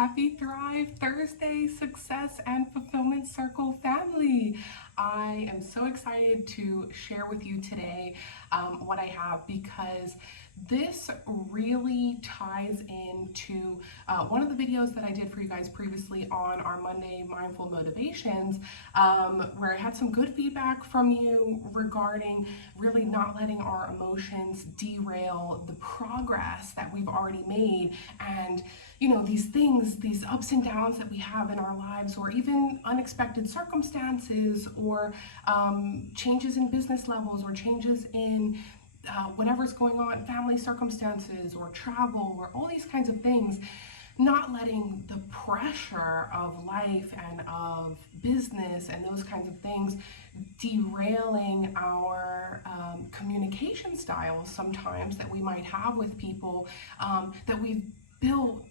Happy Thrive Thursday Success and Fulfillment Circle family. I am so excited to share with you today what I have because this really ties into one of the videos that I did for you guys previously on our Monday Mindful Motivations, where I had some good feedback from you regarding really not letting our emotions derail the progress that we've already made. And these things, these ups and downs that we have in our lives, or even unexpected circumstances, or changes in business levels, or changes in whatever's going on, family circumstances, or travel, or all these kinds of things, not letting the pressure of life and of business and those kinds of things derailing our communication styles sometimes that we might have with people that we've built.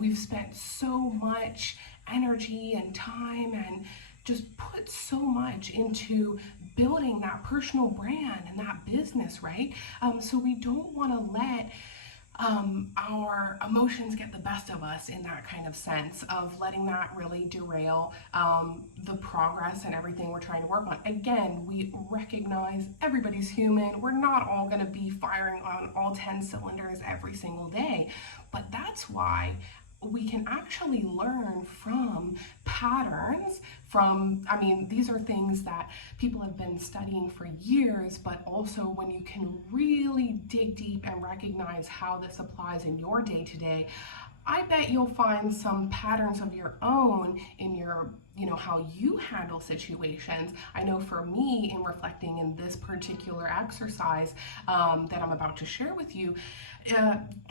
We've spent so much energy and time and just put so much into building that personal brand and that business, right? So we don't want to let our emotions get the best of us in that kind of sense of letting that really derail the progress and everything we're trying to work on. Again, we recognize everybody's human. We're not all going to be firing on all 10 cylinders every single day, but that's why we can actually learn from patterns these are things that people have been studying for years, but also when you can really dig deep and recognize how this applies in your day-to-day, I bet you'll find some patterns of your own in your, how you handle situations. I know for me, in reflecting in this particular exercise that I'm about to share with you,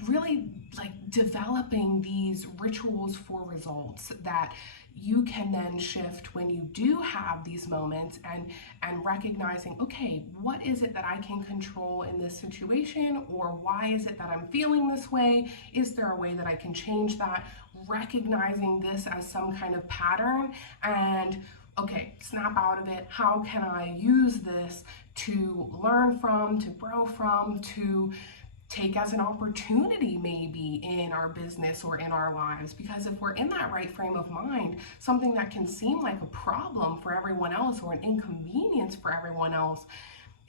really like developing these rituals for results that you can then shift when you do have these moments, and recognizing, okay, what is it that I can control in this situation, or why is it that I'm feeling this way? Is there a way that I can change that? Recognizing this as some kind of pattern, and okay, snap out of it. How can I use this to learn from, to grow from, to take as an opportunity maybe in our business or in our lives? Because if we're in that right frame of mind, something that can seem like a problem for everyone else or an inconvenience for everyone else,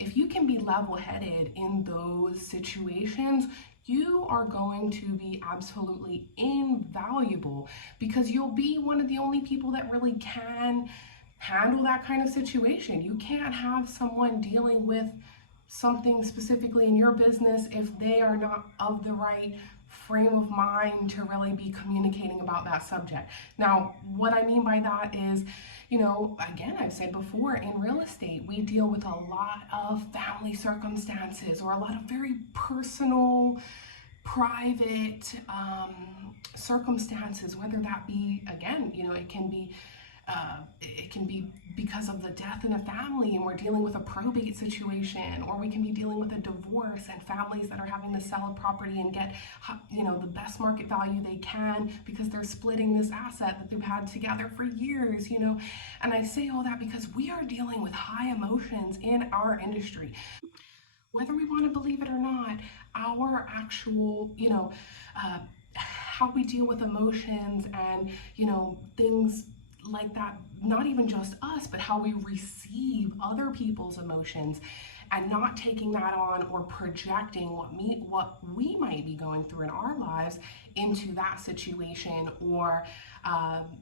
if you can be level-headed in those situations, you are going to be absolutely invaluable, because you'll be one of the only people that really can handle that kind of situation. You can't have someone dealing with something specifically in your business if they are not of the right frame of mind to really be communicating about that subject. Now, what I mean by that is, again, I've said before, in real estate, we deal with a lot of family circumstances, or a lot of very personal, private circumstances, whether that be, again, it can be because of the death in a family and we're dealing with a probate situation, or we can be dealing with a divorce and families that are having to sell a property and get the best market value they can because they're splitting this asset that they've had together for years. And I say all that because we are dealing with high emotions in our industry. Whether we want to believe it or not, our actual how we deal with emotions and things like that, not even just us, but how we receive other people's emotions, and not taking that on or projecting what we might be going through in our lives into that situation, or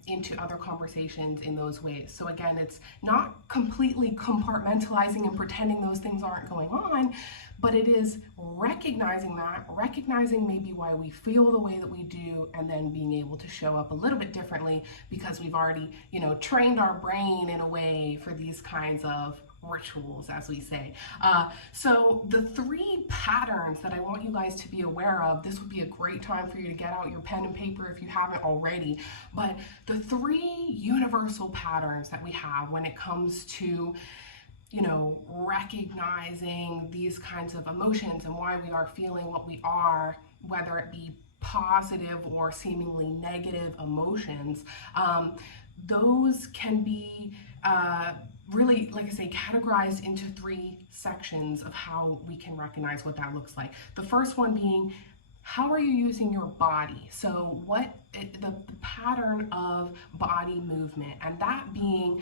into other conversations in those ways. So again, it's not completely compartmentalizing and pretending those things aren't going on, but it is recognizing maybe why we feel the way that we do, and then being able to show up a little bit differently because we've already, trained our brain in a way for these kinds of rituals, as we say. So the 3 patterns that I want you guys to be aware of, this would be a great time for you to get out your pen and paper if you haven't already, but the 3 universal patterns that we have when it comes to recognizing these kinds of emotions and why we are feeling what we are, whether it be positive or seemingly negative emotions, those can be really, like I say, categorized into 3 sections of how we can recognize what that looks like. The first one being how are you using your body? So the pattern of body movement, and that being,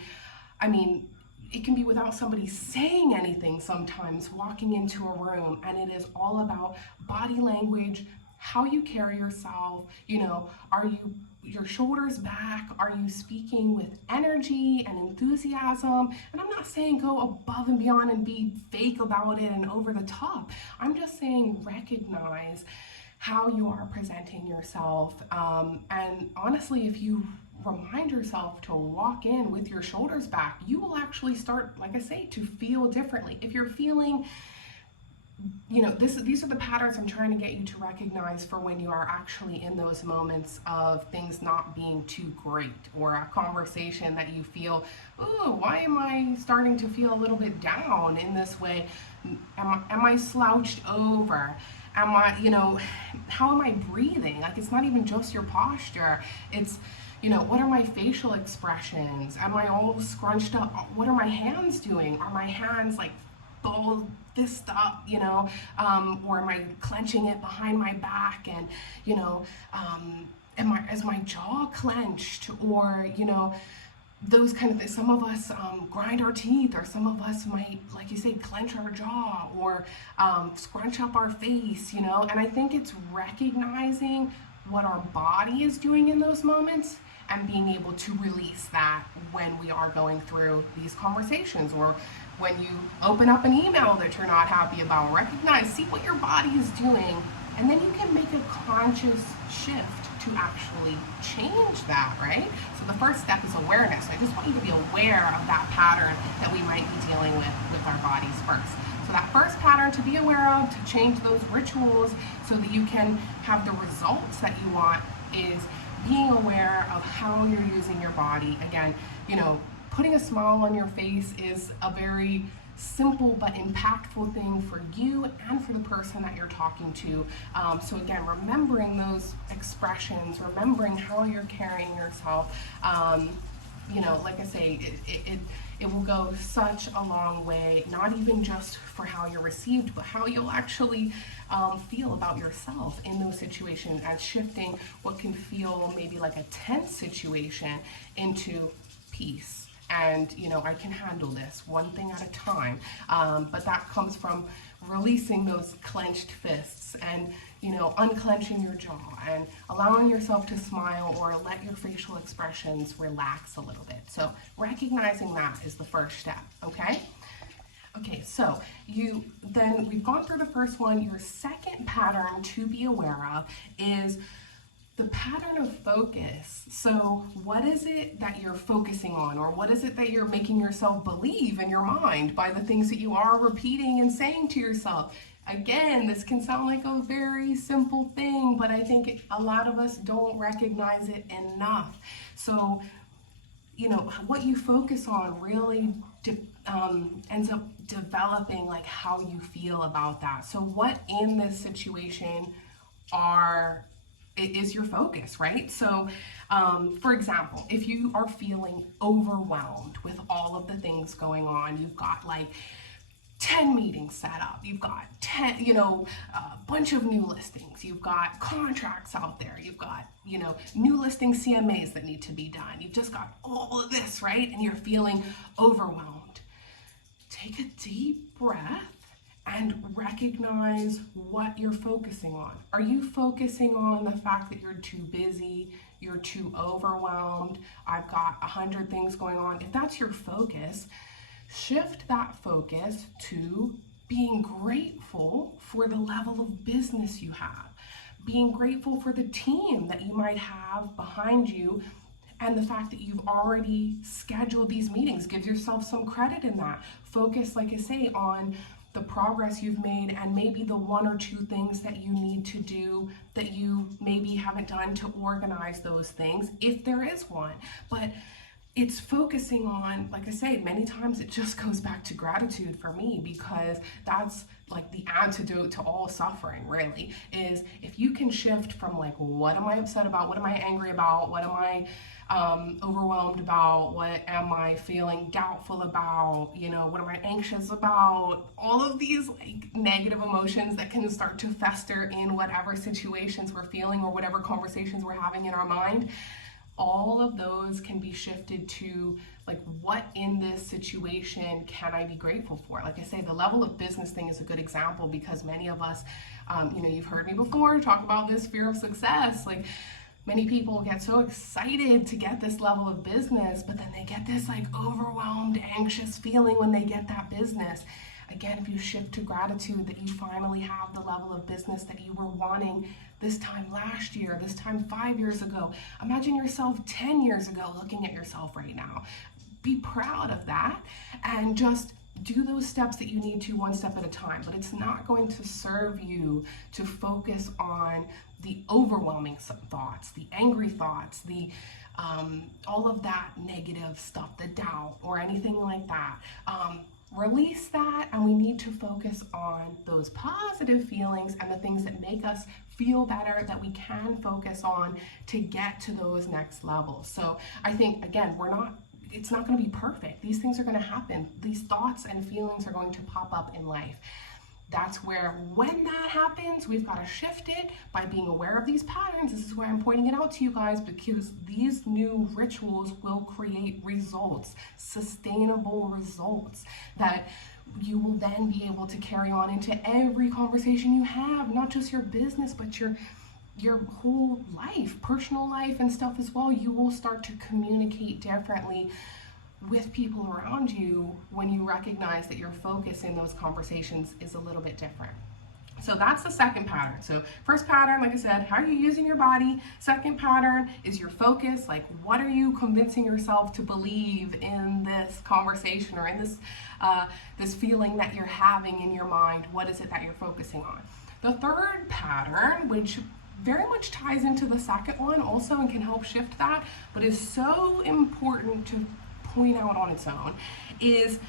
I mean, it can be without somebody saying anything sometimes, walking into a room, and it is all about body language, how you carry yourself. Are your shoulders back? Are you speaking with energy and enthusiasm? And I'm not saying go above and beyond and be fake about it and over the top. I'm just saying recognize how you are presenting yourself. And honestly, if you remind yourself to walk in with your shoulders back, you will actually start, like I say, to feel differently. If you're feeling, these are the patterns I'm trying to get you to recognize for when you are actually in those moments of things not being too great, or a conversation that you feel, oh, why am I starting to feel a little bit down in this way? Am I slouched over? How am I breathing? Like, it's not even just your posture. It's, what are my facial expressions? Am I all scrunched up? What are my hands doing? Are my hands like full fist up, or am I clenching it behind my back? And, is my jaw clenched? Or, those kind of things. Some of us grind our teeth, or some of us might, like you say, clench our jaw, or scrunch up our face, And I think it's recognizing what our body is doing in those moments and being able to release that when we are going through these conversations, or when you open up an email that you're not happy about. Recognize, see what your body is doing, and then you can make a conscious shift to actually change that, right? So the first step is awareness. I just want you to be aware of that pattern that we might be dealing with our bodies first. So that first pattern to be aware of, to change those rituals so that you can have the results that you want, is being aware of how you're using your body. Again, putting a smile on your face is a very simple but impactful thing for you and for the person that you're talking to. So again, remembering those expressions, remembering how you're carrying yourself, like I say, it will go such a long way, not even just for how you're received, but how you'll actually feel about yourself in those situations, and shifting what can feel maybe like a tense situation into peace. And I can handle this one thing at a time. But that comes from releasing those clenched fists, and unclenching your jaw, and allowing yourself to smile, or let your facial expressions relax a little bit. So recognizing that is the first step. Okay, so we've gone through the first one. Your second pattern to be aware of is the pattern of focus. So what is it that you're focusing on, or what is it that you're making yourself believe in your mind by the things that you are repeating and saying to yourself? Again, this can sound like a very simple thing, but I think a lot of us don't recognize it enough. So, what you focus on really ends up developing like how you feel about that. So what in this situation is your focus, right? So, for example, if you are feeling overwhelmed with all of the things going on, you've got like 10 meetings set up, you've got 10, a bunch of new listings, you've got contracts out there, you've got, new listing CMAs that need to be done, you've just got all of this, right? And you're feeling overwhelmed. Take a deep breath and recognize what you're focusing on. Are you focusing on the fact that you're too busy, you're too overwhelmed, I've got 100 things going on? If that's your focus, shift that focus to being grateful for the level of business you have, being grateful for the team that you might have behind you, and the fact that you've already scheduled these meetings. Give yourself some credit in that. Focus, like I say, on the progress you've made, and maybe the one or two things that you need to do that you maybe haven't done to organize those things, if there is one. But it's focusing on, like I say, many times it just goes back to gratitude for me, because that's like the antidote to all suffering, really, is if you can shift from like, what am I upset about? What am I angry about? What am I overwhelmed about? What am I feeling doubtful about? You know, what am I anxious about? All of these like negative emotions that can start to fester in whatever situations we're feeling or whatever conversations we're having in our mind. All of those can be shifted to like, what in this situation can I be grateful for? Like I say, the level of business thing is a good example, because many of us, you know, you've heard me before talk about this fear of success. Like, many people get so excited to get this level of business, but then they get this like overwhelmed, anxious feeling when they get that business. Again, if you shift to gratitude that you finally have the level of business that you were wanting this time last year, this time 5 years ago, imagine yourself 10 years ago looking at yourself right now. Be proud of that and just do those steps that you need to, one step at a time. But it's not going to serve you to focus on the overwhelming thoughts, the angry thoughts, the all of that negative stuff, the doubt or anything like that. Release that, and we need to focus on those positive feelings and the things that make us feel better, that we can focus on to get to those next levels. So I think, again, it's not going to be perfect. These things are going to happen. These thoughts and feelings are going to pop up in life. That's where, when that happens, we've got to shift it by being aware of these patterns. This is where I'm pointing it out to you guys, because these new rituals will create results, sustainable results, that you will then be able to carry on into every conversation you have, not just your business, but your whole life, personal life and stuff as well. You will start to communicate differently with people around you when you recognize that your focus in those conversations is a little bit different. So that's the second pattern. So first pattern, like I said, how are you using your body? Second pattern is your focus. Like, what are you convincing yourself to believe in this conversation or in this this feeling that you're having in your mind? What is it that you're focusing on? The third pattern, which very much ties into the second one also and can help shift that, but is so important to point out on its own, is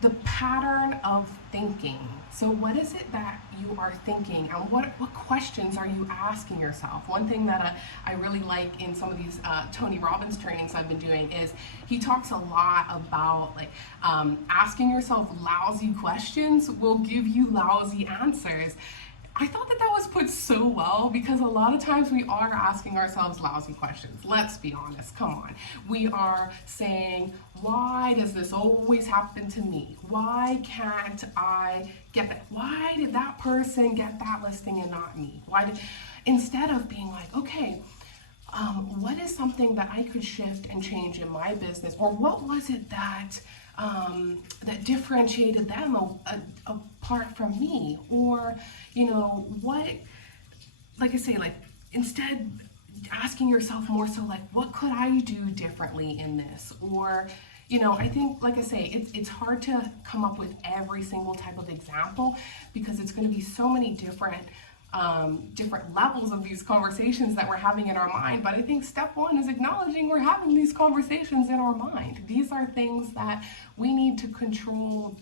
the pattern of thinking. So what is it that you are thinking, and what questions are you asking yourself? One thing that I really like in some of these Tony Robbins trainings I've been doing is he talks a lot about like asking yourself lousy questions will give you lousy answers. I thought that was put so well, because a lot of times we are asking ourselves lousy questions. Let's be honest, come on. We are saying, why does this always happen to me? Why can't I get that? Why did that person get that listing and not me? Instead of being like, okay, what is something that I could shift and change in my business? Or what was it that that differentiated them apart from me? Or, you know, what, like I say, like, instead asking yourself more so like, what could I do differently in this? Or, you know, I think, like I say, it's hard to come up with every single type of example, because it's going to be so many different levels of these conversations that we're having in our mind. But I think step one is acknowledging we're having these conversations in our mind. These are things that we need to control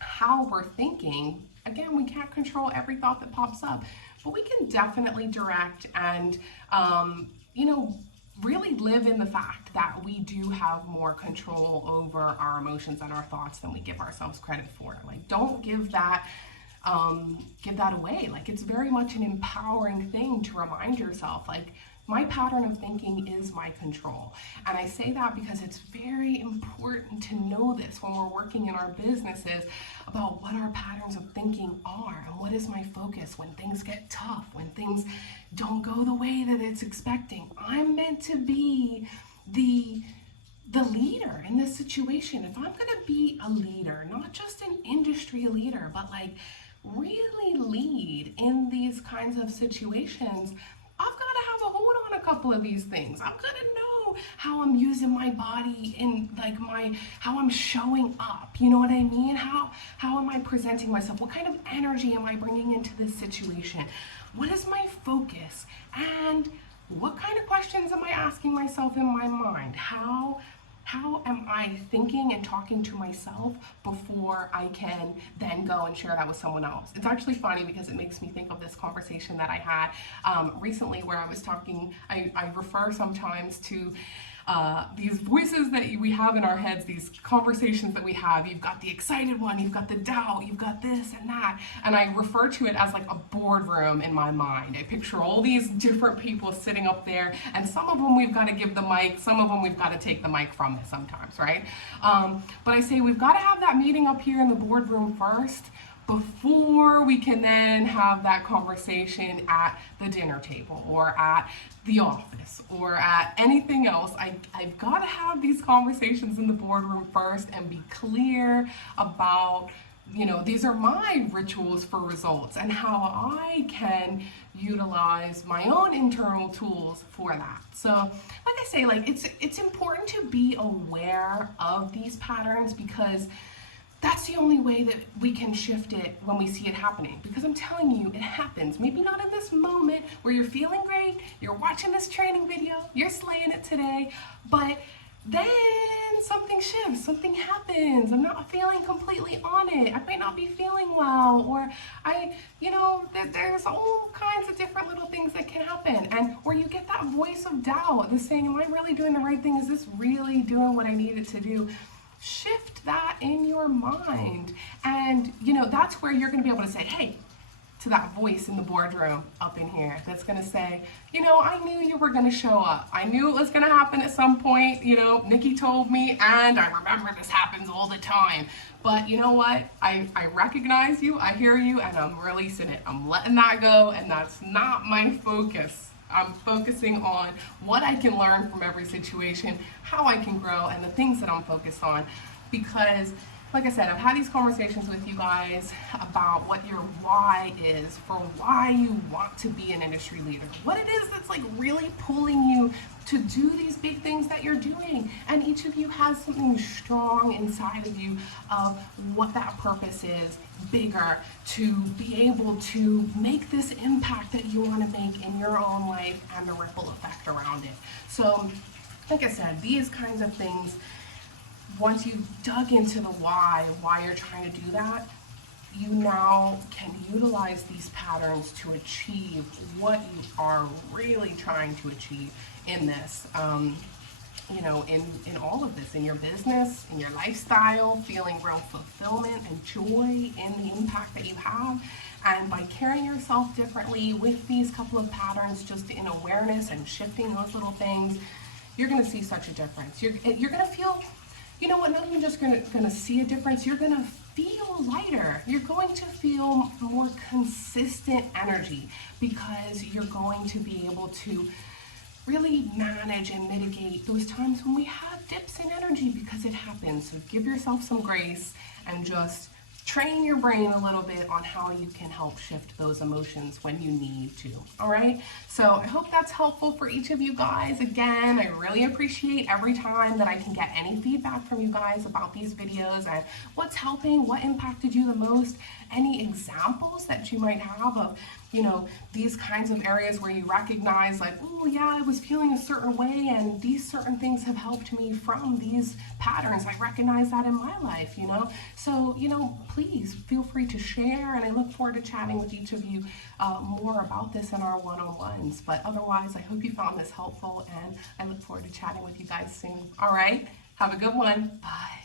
how we're thinking. Again, we can't control every thought that pops up, but we can definitely direct and, you know, really live in the fact that we do have more control over our emotions and our thoughts than we give ourselves credit for. Like, don't give that away. Like, it's very much an empowering thing to remind yourself, like, my pattern of thinking is my control. And I say that because it's very important to know this when we're working in our businesses, about what our patterns of thinking are and what is my focus when things get tough, when things don't go the way that it's expecting. I'm meant to be the leader in this situation. If I'm going to be a leader, not just an industry leader, but like really lead in these kinds of situations, I've got to have a hold on a couple of these things. I've got to know how I'm using my body in like how I'm showing up. You know what I mean? How am I presenting myself? What kind of energy am I bringing into this situation? What is my focus? And what kind of questions am I asking myself in my mind? How how am I thinking and talking to myself before I can then go and share that with someone else? It's actually funny because it makes me think of this conversation that I had recently where I was talking, I refer sometimes to these voices that we have in our heads, these conversations that we have. You've got the excited one, you've got the doubt, you've got this and that. And I refer to it as like a boardroom in my mind. I picture all these different people sitting up there, and some of them we've got to give the mic, some of them we've got to take the mic from it sometimes, right? But I say we've got to have that meeting up here in the boardroom first before we can then have that conversation at the dinner table or at the office or at anything else. I've got to have these conversations in the boardroom first and be clear about, these are my rituals for results and how I can utilize my own internal tools for that. So like I say, it's important to be aware of these patterns, because that's the only way that we can shift it when we see it happening. Because I'm telling you, it happens. Maybe not in this moment where you're feeling great, you're watching this training video, you're slaying it today, but then something shifts, something happens. I'm not feeling completely on it. I might not be feeling well, or there's all kinds of different little things that can happen. And where you get that voice of doubt, the saying, am I really doing the right thing? Is this really doing what I needed to do? Shift that in your mind. And, that's where you're going to be able to say, hey, to that voice in the boardroom up in here that's going to say, I knew you were going to show up. I knew it was going to happen at some point. Nikki told me, and I remember this happens all the time. But you know what? I recognize you, I hear you, and I'm releasing it. I'm letting that go, and that's not my focus. I'm focusing on what I can learn from every situation, how I can grow, and the things that I'm focused on. Because, like I said, I've had these conversations with you guys about what your why is for why you want to be an industry leader. What it is that's really pulling you to do these big things that you're doing. And each of you has something strong inside of you of what that purpose is, bigger, to be able to make this impact that you want to make in your own life and the ripple effect around it. So, like I said, these kinds of things, once you've dug into the why you're trying to do that, you now can utilize these patterns to achieve what you are really trying to achieve in this, in all of this, in your business, in your lifestyle, feeling real fulfillment and joy in the impact that you have. And by carrying yourself differently with these couple of patterns, just in awareness and shifting those little things, you're going to see such a difference. You're going to feel, not even just going to see a difference, you're going to feel lighter. You're going to feel more consistent energy, because you're going to be able to really manage and mitigate those times when we have dips in energy, because it happens. So give yourself some grace and just train your brain a little bit on how you can help shift those emotions when you need to. All right. So I hope that's helpful for each of you guys. Again, I really appreciate every time that I can get any feedback from you guys about these videos and what's helping, what impacted you the most, any examples that you might have of, these kinds of areas where you recognize oh yeah, I was feeling a certain way and these certain things have helped me from these patterns. I recognize that in my life, So, please feel free to share, and I look forward to chatting with each of you more about this in our one-on-ones. But otherwise, I hope you found this helpful, and I look forward to chatting with you guys soon. All right, have a good one. Bye.